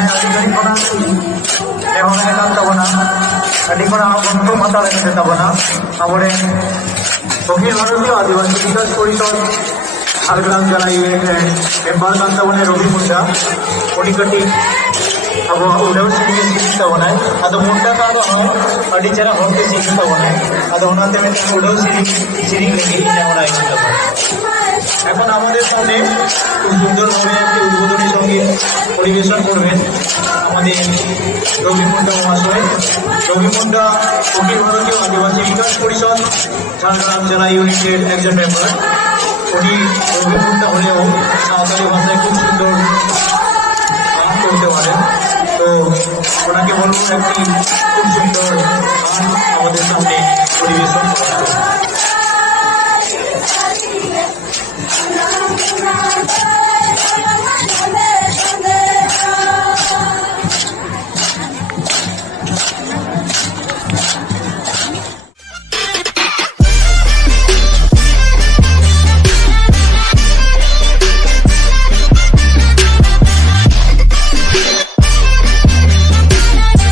ᱟᱹᱰᱤ ᱠᱟᱱ ᱛᱟᱵᱚᱱᱟ ᱟᱹᱰᱤ ᱵᱚᱱᱫᱚ ᱦᱟᱛᱟᱣ ᱮᱱ ᱛᱟᱵᱚᱱᱟ ᱟᱵᱚᱨᱮᱱ অখিল ভারতীয় আদিবাসী বিকাশ পরিষদ ঝাড়গ্রাম জেলা ইউনিটের মেম্বার কান তাবोने রবি মুন্ডা उनी कटी अब उड़ाव सीढ़ी सीखी ताबोना अद मुंडा का अड़ी चेहरा हर के सीखी ताबोना अद ओनाते में उड़ाव सीढ़ी लेके जावना এখন আমাদের সামনে খুব সুন্দরভাবে একটি উদ্বোধনী সঙ্গীত পরিবেশন করবেন আমাদের রবি মুন্ডা মহাশয়। রবি মুন্ডা অখিল ভারতীয় আদিবাসী বিকাশ পরিষদ ঝাড়গ্রাম জেলা ইউনিটের একজন মেম্বার। উনি রবি মুন্ডা হলেও সাঁওতালি ভাষায় খুব সুন্দর গান করতে পারেন, তো ওনাকে বলবো একটি খুব সুন্দর গান আমাদের সামনে পরিবেশন করা।